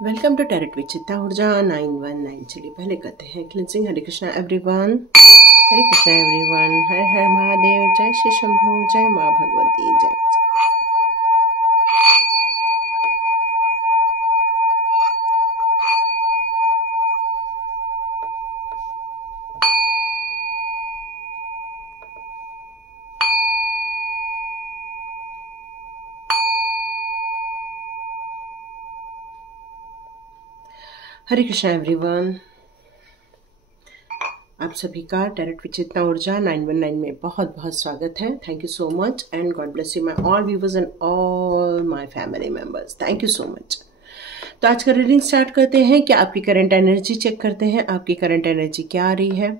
Welcome to tarot with चित्ता ऊर्जा 919। चलिए पहले करते हैं क्लिनजिंग। हरे कृष्णा एवरीवन, हरे कृष्णा एवरीवन, हर हर महादेव, जय श्री शंभू, जय माँ भगवती, जय। हरे कृष्णा एवरीवन, आप सभी का टैरेट विद चित्ता ऊर्जा 919 में बहुत बहुत स्वागत है। Thank you so much and God bless you my all viewers and all my family members. Thank you so much. तो आज का रीडिंग स्टार्ट करते हैं कि आपकी करंट एनर्जी चेक करते हैं, आपकी करंट एनर्जी क्या आ रही है।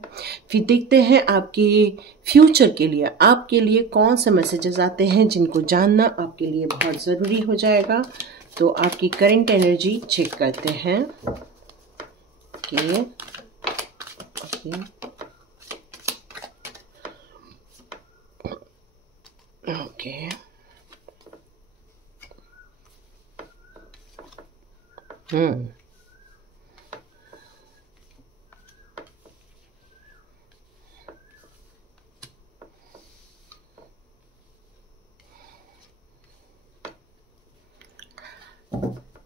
फिर देखते हैं आपके फ्यूचर के लिए आपके लिए कौन से मैसेजेस आते हैं जिनको जानना आपके लिए बहुत ज़रूरी हो जाएगा। तो आपकी करंट एनर्जी चेक करते हैं। ओके ओके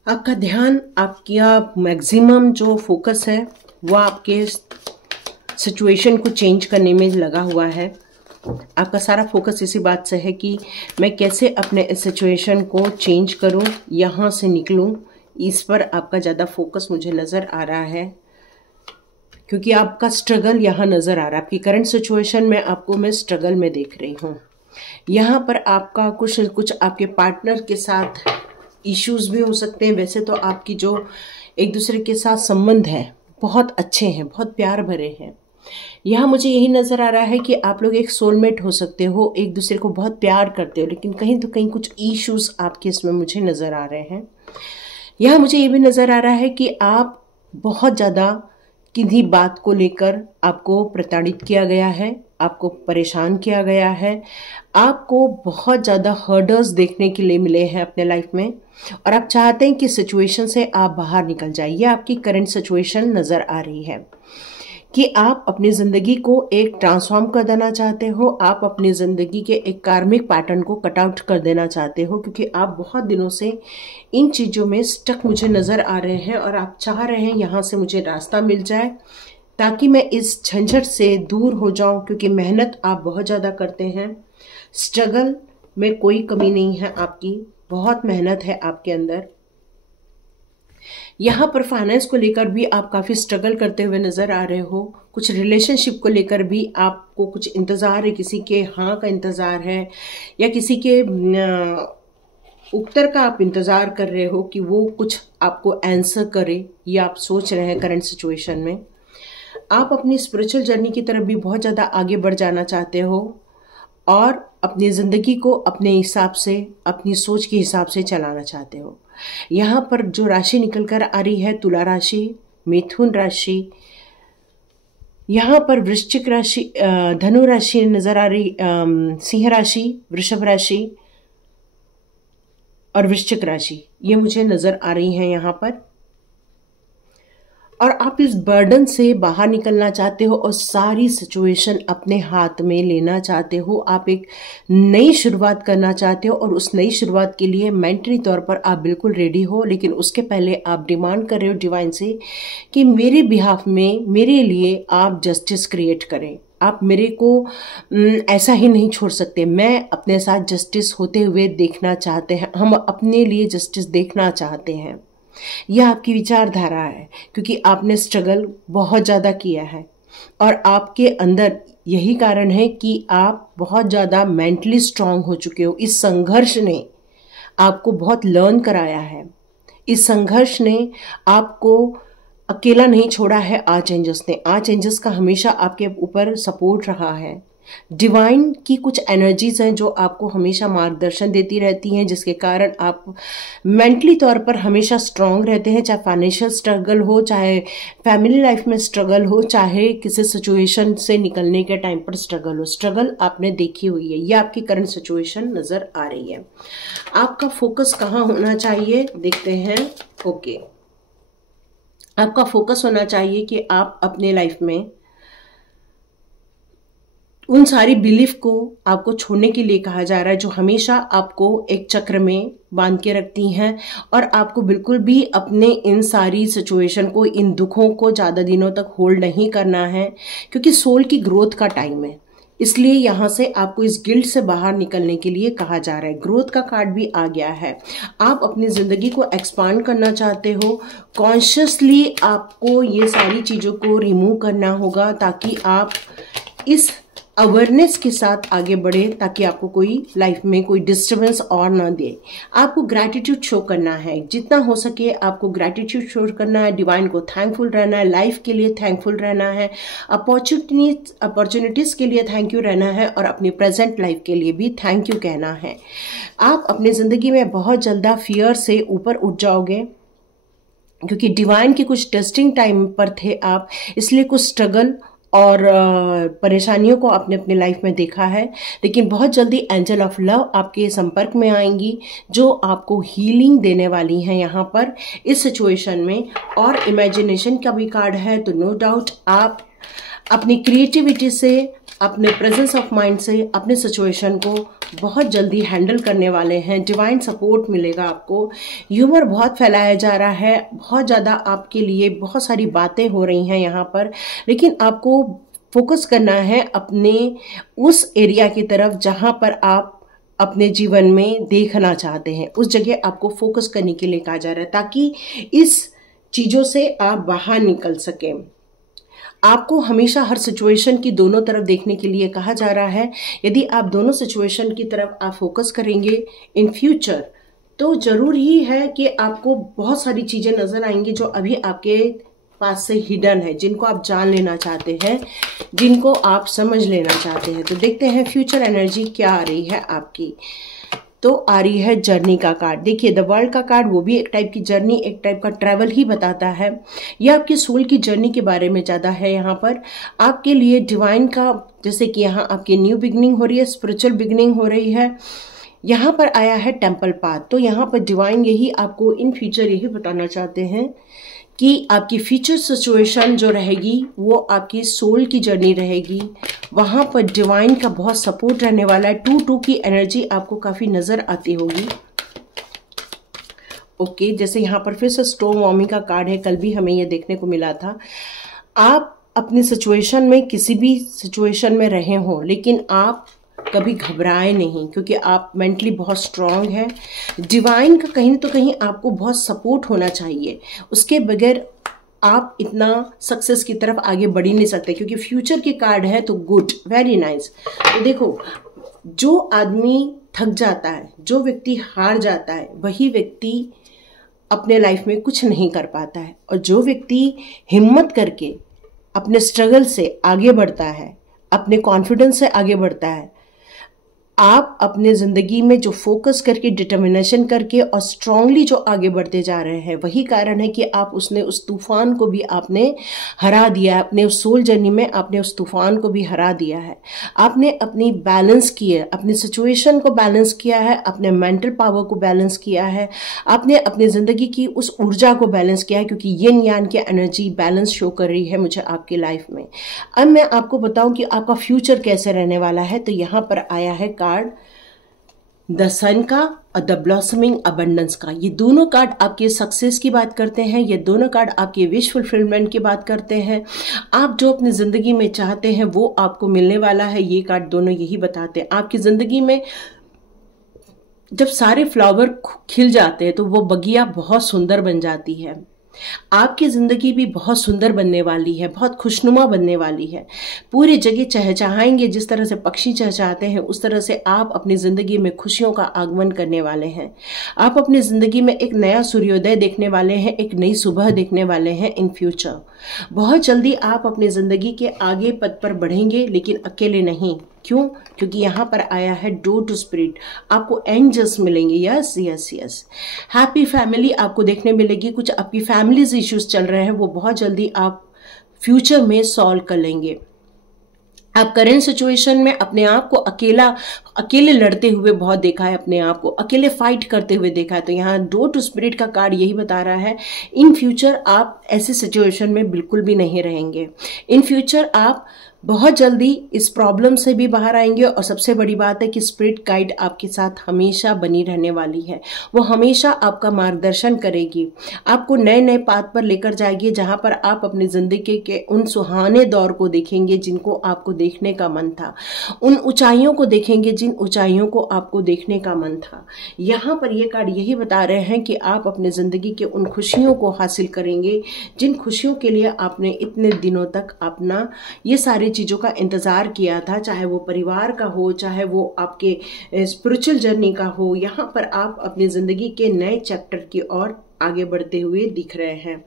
आपका ध्यान, आपका मैक्सिमम जो फोकस है वो आपके सिचुएशन को चेंज करने में लगा हुआ है। आपका सारा फोकस इसी बात से है कि मैं कैसे अपने इस सिचुएशन को चेंज करूं, यहाँ से निकलूं। इस पर आपका ज़्यादा फोकस मुझे नज़र आ रहा है क्योंकि आपका स्ट्रगल यहाँ नज़र आ रहा है। आपकी करंट सिचुएशन में आपको मैं स्ट्रगल में देख रही हूँ। यहाँ पर आपका कुछ कुछ आपके पार्टनर के साथ इश्यूज़ भी हो सकते हैं। वैसे तो आपकी जो एक दूसरे के साथ संबंध है बहुत अच्छे हैं, बहुत प्यार भरे हैं। यहाँ मुझे यही नज़र आ रहा है कि आप लोग एक सोलमेट हो सकते हो, एक दूसरे को बहुत प्यार करते हो, लेकिन कहीं तो कहीं कुछ इश्यूज़ आपके इसमें मुझे नज़र आ रहे हैं। यहाँ मुझे ये भी नज़र आ रहा है कि आप बहुत ज़्यादा किसी बात को लेकर आपको प्रताड़ित किया गया है, आपको परेशान किया गया है, आपको बहुत ज़्यादा हर्डर्स देखने के लिए मिले हैं अपने लाइफ में और आप चाहते हैं कि सिचुएशन से आप बाहर निकल जाइए। ये आपकी करंट सिचुएशन नज़र आ रही है कि आप अपनी ज़िंदगी को एक ट्रांसफॉर्म कर देना चाहते हो, आप अपनी ज़िंदगी के एक कार्मिक पैटर्न को कट आउट कर देना चाहते हो क्योंकि आप बहुत दिनों से इन चीज़ों में स्टक मुझे नज़र आ रहे हैं और आप चाह रहे हैं यहाँ से मुझे रास्ता मिल जाए ताकि मैं इस झंझट से दूर हो जाऊं। क्योंकि मेहनत आप बहुत ज़्यादा करते हैं, स्ट्रगल में कोई कमी नहीं है, आपकी बहुत मेहनत है आपके अंदर। यहाँ पर फाइनेंस को लेकर भी आप काफ़ी स्ट्रगल करते हुए नज़र आ रहे हो। कुछ रिलेशनशिप को लेकर भी आपको कुछ इंतज़ार है, किसी के हाँ का इंतज़ार है या किसी के उत्तर का आप इंतज़ार कर रहे हो कि वो कुछ आपको आंसर करे, ये आप सोच रहे हैं करंट सिचुएशन में। आप अपनी स्पिरिचुअल जर्नी की तरफ भी बहुत ज़्यादा आगे बढ़ जाना चाहते हो और अपनी ज़िंदगी को अपने हिसाब से, अपनी सोच के हिसाब से चलाना चाहते हो। यहाँ पर जो राशि निकल कर आ रही है तुला राशि, मिथुन राशि, यहाँ पर वृश्चिक राशि, धनु राशि नज़र आ रही, सिंह राशि, वृषभ राशि और वृश्चिक राशि ये मुझे नज़र आ रही हैं यहाँ पर। और आप इस बर्डन से बाहर निकलना चाहते हो और सारी सिचुएशन अपने हाथ में लेना चाहते हो। आप एक नई शुरुआत करना चाहते हो और उस नई शुरुआत के लिए मेंटली तौर पर आप बिल्कुल रेडी हो, लेकिन उसके पहले आप डिमांड कर रहे हो डिवाइन से कि मेरे बिहाफ में, मेरे लिए आप जस्टिस क्रिएट करें। आप मेरे को ऐसा ही नहीं छोड़ सकते, मैं अपने साथ जस्टिस होते हुए देखना चाहते हैं, हम अपने लिए जस्टिस देखना चाहते हैं। यह आपकी विचारधारा है क्योंकि आपने स्ट्रगल बहुत ज़्यादा किया है और आपके अंदर यही कारण है कि आप बहुत ज़्यादा मेंटली स्ट्रांग हो चुके हो। इस संघर्ष ने आपको बहुत लर्न कराया है, इस संघर्ष ने आपको अकेला नहीं छोड़ा है। आर्च एंजल्स ने, आर्च एंजल्स का हमेशा आपके ऊपर सपोर्ट रहा है। डिवाइन की कुछ एनर्जीज हैं जो आपको हमेशा मार्गदर्शन देती रहती हैं, जिसके कारण आप मेंटली तौर पर हमेशा स्ट्रांग रहते हैं। चाहे फाइनेंशियल स्ट्रगल हो, चाहे फैमिली लाइफ में स्ट्रगल हो, चाहे किसी सिचुएशन से निकलने के टाइम पर स्ट्रगल हो, स्ट्रगल आपने देखी हुई है। ये आपकी करंट सिचुएशन नज़र आ रही है। आपका फोकस कहाँ होना चाहिए देखते हैं। ओके, आपका फोकस होना चाहिए कि आप अपने लाइफ में उन सारी बिलीफ को आपको छोड़ने के लिए कहा जा रहा है जो हमेशा आपको एक चक्र में बांध के रखती हैं, और आपको बिल्कुल भी अपने इन सारी सिचुएशन को, इन दुखों को ज़्यादा दिनों तक होल्ड नहीं करना है, क्योंकि सोल की ग्रोथ का टाइम है। इसलिए यहाँ से आपको इस गिल्ट से बाहर निकलने के लिए कहा जा रहा है। ग्रोथ का कार्ड भी आ गया है। आप अपनी ज़िंदगी को एक्सपांड करना चाहते हो, कॉन्शियसली आपको ये सारी चीज़ों को रिमूव करना होगा ताकि आप इस अवेयरनेस के साथ आगे बढ़े, ताकि आपको कोई लाइफ में कोई डिस्टर्बेंस और ना दे। आपको ग्रैटिट्यूड शो करना है, जितना हो सके आपको ग्रैटिट्यूड शो करना है, डिवाइन को थैंकफुल रहना है, लाइफ के लिए थैंकफुल रहना है, अपॉर्चुनिटीज़ के लिए थैंक यू रहना है, और अपनी प्रेजेंट लाइफ के लिए भी थैंक यू कहना है। आप अपनी ज़िंदगी में बहुत जल्दा फियर से ऊपर उठ जाओगे, क्योंकि डिवाइन के कुछ टेस्टिंग टाइम पर थे आप, इसलिए कुछ स्ट्रगल और परेशानियों को आपने अपने लाइफ में देखा है। लेकिन बहुत जल्दी एंजल ऑफ लव आपके संपर्क में आएंगी, जो आपको हीलिंग देने वाली हैं यहाँ पर इस सिचुएशन में। और इमेजिनेशन का भी कार्ड है, तो नो डाउट आप अपनी क्रिएटिविटी से, अपने प्रेजेंस ऑफ माइंड से अपने सिचुएशन को बहुत जल्दी हैंडल करने वाले हैं। डिवाइन सपोर्ट मिलेगा आपको। ह्यूमर बहुत फैलाया जा रहा है, बहुत ज़्यादा आपके लिए बहुत सारी बातें हो रही हैं यहाँ पर, लेकिन आपको फोकस करना है अपने उस एरिया की तरफ जहाँ पर आप अपने जीवन में देखना चाहते हैं। उस जगह आपको फोकस करने के लिए कहा जा रहा है, ताकि इस चीज़ों से आप बाहर निकल सकें। आपको हमेशा हर सिचुएशन की दोनों तरफ देखने के लिए कहा जा रहा है। यदि आप दोनों सिचुएशन की तरफ आप फोकस करेंगे इन फ्यूचर, तो जरूर ही है कि आपको बहुत सारी चीज़ें नज़र आएंगी जो अभी आपके पास से हिडन है, जिनको आप जान लेना चाहते हैं, जिनको आप समझ लेना चाहते हैं। तो देखते हैं फ्यूचर एनर्जी क्या आ रही है आपकी। तो आ रही है जर्नी का कार्ड। देखिए, द वर्ल्ड का कार्ड वो भी एक टाइप की जर्नी, एक टाइप का ट्रैवल ही बताता है। यह आपकी सोल की जर्नी के बारे में ज़्यादा है। यहाँ पर आपके लिए डिवाइन का, जैसे कि यहाँ आपकी न्यू बिगनिंग हो रही है, स्पिरिचुअल बिगनिंग हो रही है। यहाँ पर आया है टेम्पल पाथ। तो यहाँ पर डिवाइन यही आपको इन फ्यूचर यही बताना चाहते हैं कि आपकी फ्यूचर सिचुएशन जो रहेगी वो आपकी सोल की जर्नी रहेगी। वहाँ पर डिवाइन का बहुत सपोर्ट रहने वाला है। 2-2 की एनर्जी आपको काफ़ी नज़र आती होगी। ओके, जैसे यहाँ पर फिर से स्टोर्म वॉर्मिंग का कार्ड है, कल भी हमें ये देखने को मिला था। आप अपनी सिचुएशन में, किसी भी सिचुएशन में रहे हों, लेकिन आप कभी घबराए नहीं, क्योंकि आप मेंटली बहुत स्ट्रांग है। डिवाइन का कहीं तो कहीं आपको बहुत सपोर्ट होना चाहिए, उसके बगैर आप इतना सक्सेस की तरफ आगे बढ़ ही नहीं सकते, क्योंकि फ्यूचर के कार्ड है। तो गुड, वेरी नाइस। तो देखो, जो आदमी थक जाता है, जो व्यक्ति हार जाता है, वही व्यक्ति अपने लाइफ में कुछ नहीं कर पाता है। और जो व्यक्ति हिम्मत करके अपने स्ट्रगल से आगे बढ़ता है, अपने कॉन्फिडेंस से आगे बढ़ता है, आप अपने ज़िंदगी में जो फोकस करके, डिटर्मिनेशन करके और स्ट्रांगली जो आगे बढ़ते जा रहे हैं, वही कारण है कि आप उस तूफान को भी आपने हरा दिया है। अपने उस सोल जर्नी में आपने उस तूफान को भी हरा दिया है। आपने अपनी बैलेंस की है, अपनी सिचुएशन को बैलेंस किया है, अपने मेंटल पावर को बैलेंस किया है, आपने अपनी ज़िंदगी की उस ऊर्जा को बैलेंस किया है, क्योंकि यिन यान की एनर्जी बैलेंस शो कर रही है मुझे आपकी लाइफ में। अब मैं आपको बताऊं कि आपका फ्यूचर कैसे रहने वाला है। तो यहाँ पर आया है कार्ड द सन का और द ब्लॉसमिंग अबंडेंस का। ये दोनों कार्ड आपके सक्सेस की बात करते हैं, ये दोनों कार्ड आपके विश फुलफिलमेंट की बात करते हैं। आप जो अपनी ज़िंदगी में चाहते हैं वो आपको मिलने वाला है। ये कार्ड दोनों यही बताते हैं। आपकी ज़िंदगी में जब सारे फ्लावर खिल जाते हैं तो वो बगिया बहुत सुंदर बन जाती है। आपकी ज़िंदगी भी बहुत सुंदर बनने वाली है, बहुत खुशनुमा बनने वाली है। पूरी जगह चहचहाएंगे, जिस तरह से पक्षी चहचहाते हैं उस तरह से आप अपनी ज़िंदगी में खुशियों का आगमन करने वाले हैं। आप अपनी ज़िंदगी में एक नया सूर्योदय देखने वाले हैं, एक नई सुबह देखने वाले हैं इन फ्यूचर। बहुत जल्दी आप अपनी ज़िंदगी के आगे पद पर बढ़ेंगे, लेकिन अकेले नहीं। क्यों? क्योंकि यहाँ पर आया है डोर टू स्पिरिट। आपको एंजल्स मिलेंगे। Yes yes yes. Happy family आपको देखने मिलेगी। कुछ आपकी फैमिलीज इश्यूज चल रहे हैं, वो बहुत जल्दी आप फ्यूचर में सॉल्व कर लेंगे। आप करंट सिचुएशन में अपने आप को अकेले लड़ते हुए बहुत देखा है, अपने आप को अकेले फाइट करते हुए देखा है। तो यहाँ डोर टू स्पिरिट का कार्ड यही बता रहा है, इन फ्यूचर आप ऐसे सिचुएशन में बिल्कुल भी नहीं रहेंगे। इन फ्यूचर आप बहुत जल्दी इस प्रॉब्लम से भी बाहर आएंगे। और सबसे बड़ी बात है कि स्पिरिट गाइड आपके साथ हमेशा बनी रहने वाली है। वो हमेशा आपका मार्गदर्शन करेगी, आपको नए नए पाथ पर लेकर जाएगी, जहां पर आप अपनी जिंदगी के उन सुहाने दौर को देखेंगे जिनको आपको देखने का मन था, उन ऊंचाइयों को देखेंगे जिन ऊंचाइयों को आपको देखने का मन था। यहाँ पर ये कार्ड यही बता रहे हैं कि आप अपने जिंदगी के उन खुशियों को हासिल करेंगे जिन खुशियों के लिए आपने इतने दिनों तक अपना ये सारी चीजों का इंतजार किया था, चाहे वो परिवार का हो, चाहे वो आपके स्पिरिचुअल जर्नी का हो। यहाँ पर आप अपनी जिंदगी के नए चैप्टर की ओर आगे बढ़ते हुए दिख रहे हैं,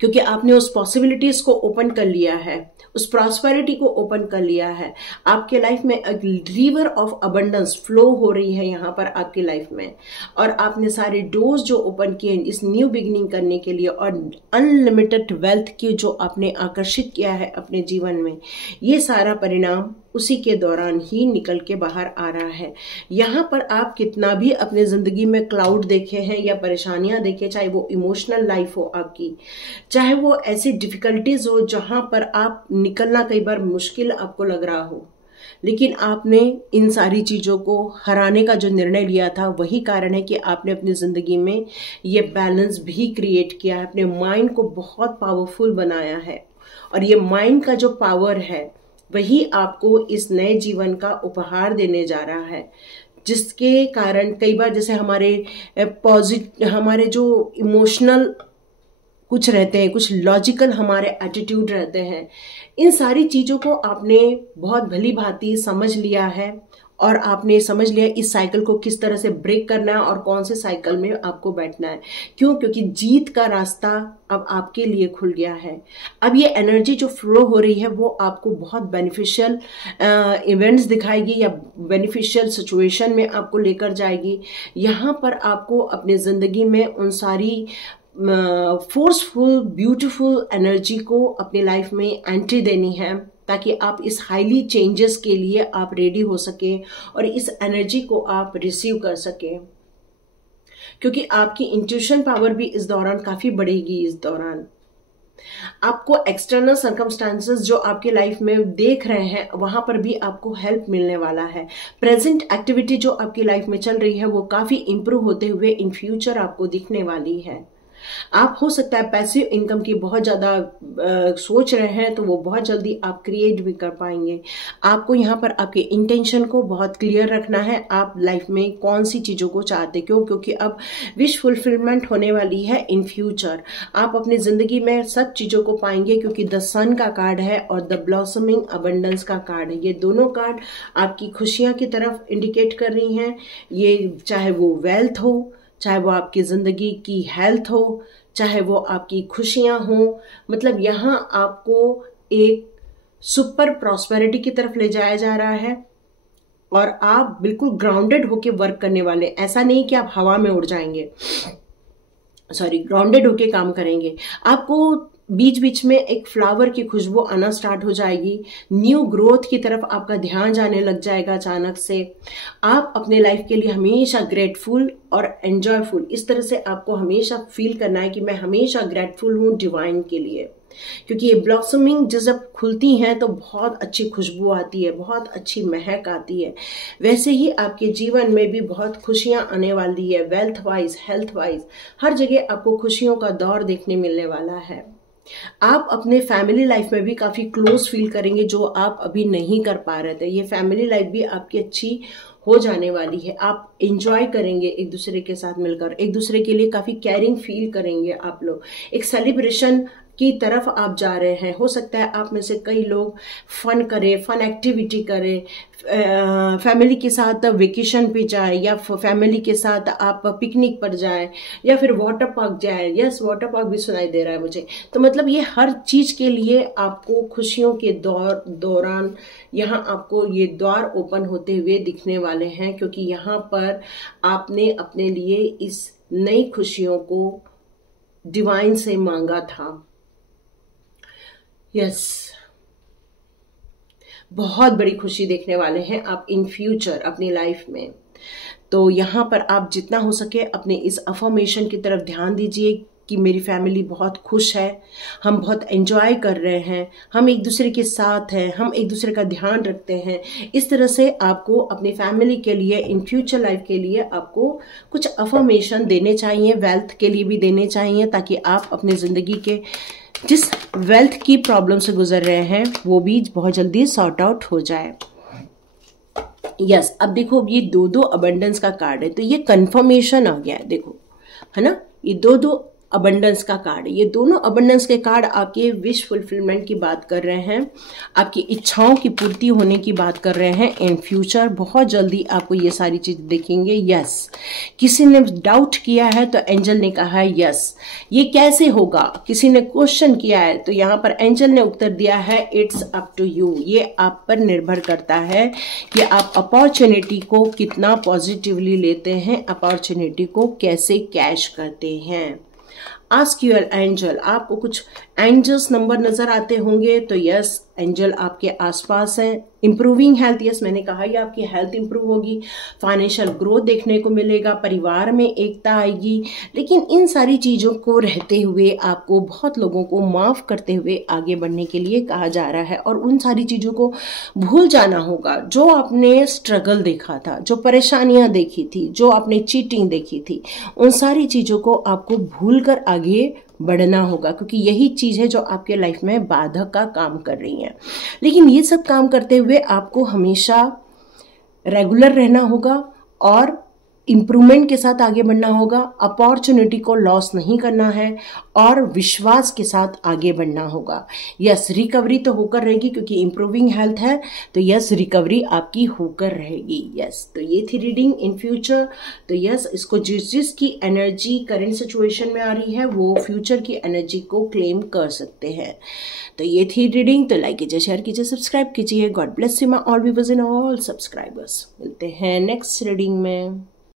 क्योंकि आपने उस पॉसिबिलिटीज को ओपन कर लिया है, उस प्रॉस्पेरिटी को ओपन कर लिया है। आपके लाइफ में एक रिवर ऑफ अबंडेंस फ्लो हो रही है यहाँ पर आपकी लाइफ में, और आपने सारे डोर्स जो ओपन किए इस न्यू बिगिनिंग करने के लिए, और अनलिमिटेड वेल्थ की जो आपने आकर्षित किया है अपने जीवन में, ये सारा परिणाम उसी के दौरान ही निकल के बाहर आ रहा है। यहाँ पर आप कितना भी अपने जिंदगी में क्लाउड देखे हैं या परेशानियां देखे, चाहे वो इमोशनल लाइफ हो आपकी, चाहे वो ऐसी डिफिकल्टीज हो जहां पर आप निकलना कई बार मुश्किल आपको लग रहा हो, लेकिन आपने इन सारी चीजों को हराने का जो निर्णय लिया था, वही कारण है कि आपने अपनी जिंदगी में ये बैलेंस भी क्रिएट किया है, अपने माइंड को बहुत पावरफुल बनाया है। और ये माइंड का जो पावर है वही आपको इस नए जीवन का उपहार देने जा रहा है, जिसके कारण कई बार जैसे हमारे जो इमोशनल कुछ रहते हैं, कुछ लॉजिकल हमारे एटीट्यूड रहते हैं, इन सारी चीजों को आपने बहुत भली भांति समझ लिया है, और आपने समझ लिया इस साइकिल को किस तरह से ब्रेक करना है और कौन से साइकिल में आपको बैठना है। क्यों? क्योंकि जीत का रास्ता अब आपके लिए खुल गया है। अब ये एनर्जी जो फ्लो हो रही है वो आपको बहुत बेनिफिशियल इवेंट्स दिखाएगी या बेनिफिशियल सिचुएशन में आपको लेकर जाएगी। यहाँ पर आपको अपनी जिंदगी में उन सारी फोर्सफुल ब्यूटीफुल एनर्जी को अपनी लाइफ में एंट्री देनी है, ताकि आप इस हाईली चेंजेस के लिए आप रेडी हो सके और इस एनर्जी को आप रिसीव कर सके, क्योंकि आपकी इंट्यूशन पावर भी इस दौरान काफी बढ़ेगी। इस दौरान आपको एक्सटर्नल सर्कमस्टांसेस जो आपके लाइफ में देख रहे हैं, वहां पर भी आपको हेल्प मिलने वाला है। प्रेजेंट एक्टिविटी जो आपकी लाइफ में चल रही है वो काफी इंप्रूव होते हुए इन फ्यूचर आपको दिखने वाली है। आप हो सकता है पैसिव इनकम की बहुत ज्यादा सोच रहे हैं, तो वो बहुत जल्दी आप क्रिएट भी कर पाएंगे। आपको यहाँ पर आपके इंटेंशन को बहुत क्लियर रखना है, आप लाइफ में कौन सी चीजों को चाहते। क्यों? क्योंकि अब विश फुलफिलमेंट होने वाली है इन फ्यूचर। आप अपनी जिंदगी में सब चीजों को पाएंगे, क्योंकि द सन का कार्ड है और द ब्लॉसमिंग अबंडेंस का कार्ड है। ये दोनों कार्ड आपकी खुशियां की तरफ इंडिकेट कर रही हैं। ये चाहे वो वेल्थ हो, चाहे वो आपकी जिंदगी की हेल्थ हो, चाहे वो आपकी खुशियां हो, मतलब यहाँ आपको एक सुपर प्रॉस्पेरिटी की तरफ ले जाया जा रहा है, और आप बिल्कुल ग्राउंडेड होके वर्क करने वाले। ऐसा नहीं कि आप हवा में उड़ जाएंगे, ग्राउंडेड होके काम करेंगे। आपको बीच बीच में एक फ्लावर की खुशबू आना स्टार्ट हो जाएगी, न्यू ग्रोथ की तरफ आपका ध्यान जाने लग जाएगा अचानक से। आप अपने लाइफ के लिए हमेशा ग्रेटफुल और एंजॉयफुल, इस तरह से आपको हमेशा फील करना है कि मैं हमेशा ग्रेटफुल हूं डिवाइन के लिए, क्योंकि ये ब्लॉसमिंग जब खुलती हैं तो बहुत अच्छी खुशबू आती है, बहुत अच्छी महक आती है। वैसे ही आपके जीवन में भी बहुत खुशियां आने वाली है, वेल्थ वाइज, हेल्थ वाइज, हर जगह आपको खुशियों का दौर देखने मिलने वाला है। आप अपने फैमिली लाइफ में भी काफी क्लोज फील करेंगे, जो आप अभी नहीं कर पा रहे थे। ये फैमिली लाइफ भी आपकी अच्छी हो जाने वाली है। आप एंजॉय करेंगे एक दूसरे के साथ मिलकर, एक दूसरे के लिए काफी केयरिंग फील करेंगे आप लोग। एक सेलिब्रेशन की तरफ आप जा रहे हैं। हो सकता है आप में से कई लोग फन करें, फन एक्टिविटी करें, फैमिली के साथ वेकेशन पे जाए, या फैमिली के साथ आप पिकनिक पर जाए, या फिर वाटर पार्क जाए। यस, वाटर पार्क भी सुनाई दे रहा है मुझे। तो मतलब ये हर चीज के लिए आपको खुशियों के दौरान यहाँ आपको ये द्वार ओपन होते हुए दिखने वाले हैं, क्योंकि यहाँ पर आपने अपने लिए इस नई खुशियों को डिवाइन से मांगा था। यस, बहुत बड़ी खुशी देखने वाले हैं आप इन फ्यूचर अपनी लाइफ में। तो यहाँ पर आप जितना हो सके अपने इस अफर्मेशन की तरफ ध्यान दीजिए कि मेरी फैमिली बहुत खुश है, हम बहुत एंजॉय कर रहे हैं, हम एक दूसरे के साथ हैं, हम एक दूसरे का ध्यान रखते हैं। इस तरह से आपको अपनी फैमिली के लिए, इन फ्यूचर लाइफ के लिए आपको कुछ अफर्मेशन देने चाहिए, वेल्थ के लिए भी देने चाहिए, ताकि आप अपनी ज़िंदगी के जिस वेल्थ की प्रॉब्लम से गुजर रहे हैं वो भी बहुत जल्दी सॉर्ट आउट हो जाए। यस, अब देखो ये दो अबंडेंस का कार्ड है, तो ये कंफर्मेशन आ गया है, देखो है ना, ये दो अबंडेंस का कार्ड है। ये दोनों अबंडेंस के कार्ड आपके विश फुलफिलमेंट की बात कर रहे हैं, आपकी इच्छाओं की पूर्ति होने की बात कर रहे हैं। इन फ्यूचर बहुत जल्दी आपको ये सारी चीज देखेंगे। यस, किसी ने डाउट किया है तो एंजल ने कहा है यस ये कैसे होगा, किसी ने क्वेश्चन किया है तो यहाँ पर एंजल ने उत्तर दिया है इट्स अप टू यू। ये आप पर निर्भर करता है कि आप अपॉर्चुनिटी को कितना पॉजिटिवली लेते हैं, अपॉर्चुनिटी को कैसे कैश करते हैं। आस्क योर एंजल, आपको कुछ एंजल्स नंबर नजर आते होंगे तो यस एंजल आपके आसपास हैं। इंप्रूविंग हेल्थ, यस मैंने कहा ये आपकी हेल्थ इंप्रूव होगी, फाइनेंशियल ग्रोथ देखने को मिलेगा, परिवार में एकता आएगी। लेकिन इन सारी चीज़ों को रहते हुए आपको बहुत लोगों को माफ़ करते हुए आगे बढ़ने के लिए कहा जा रहा है, और उन सारी चीज़ों को भूल जाना होगा जो आपने स्ट्रगल देखा था, जो परेशानियां देखी थी, जो आपने चीटिंग देखी थी, उन सारी चीज़ों को आपको भूल कर आगे बढ़ना होगा, क्योंकि यही चीज है जो आपके लाइफ में बाधक का काम कर रही है। लेकिन ये सब काम करते हुए आपको हमेशा रेगुलर रहना होगा और इम्प्रूवमेंट के साथ आगे बढ़ना होगा, अपॉर्चुनिटी को लॉस नहीं करना है और विश्वास के साथ आगे बढ़ना होगा। यस, रिकवरी तो होकर रहेगी क्योंकि इम्प्रूविंग हेल्थ है, तो यस रिकवरी आपकी होकर रहेगी। यस, तो ये थी रीडिंग इन फ्यूचर। तो यस, इसको जिसकी एनर्जी करंट सिचुएशन में आ रही है वो फ्यूचर की एनर्जी को क्लेम कर सकते हैं। तो ये थी रीडिंग। तो लाइक कीजिए, शेयर कीजिए, सब्सक्राइब कीजिए। God bless you my all viewers and all subscribers. मिलते हैं नेक्स्ट रीडिंग में।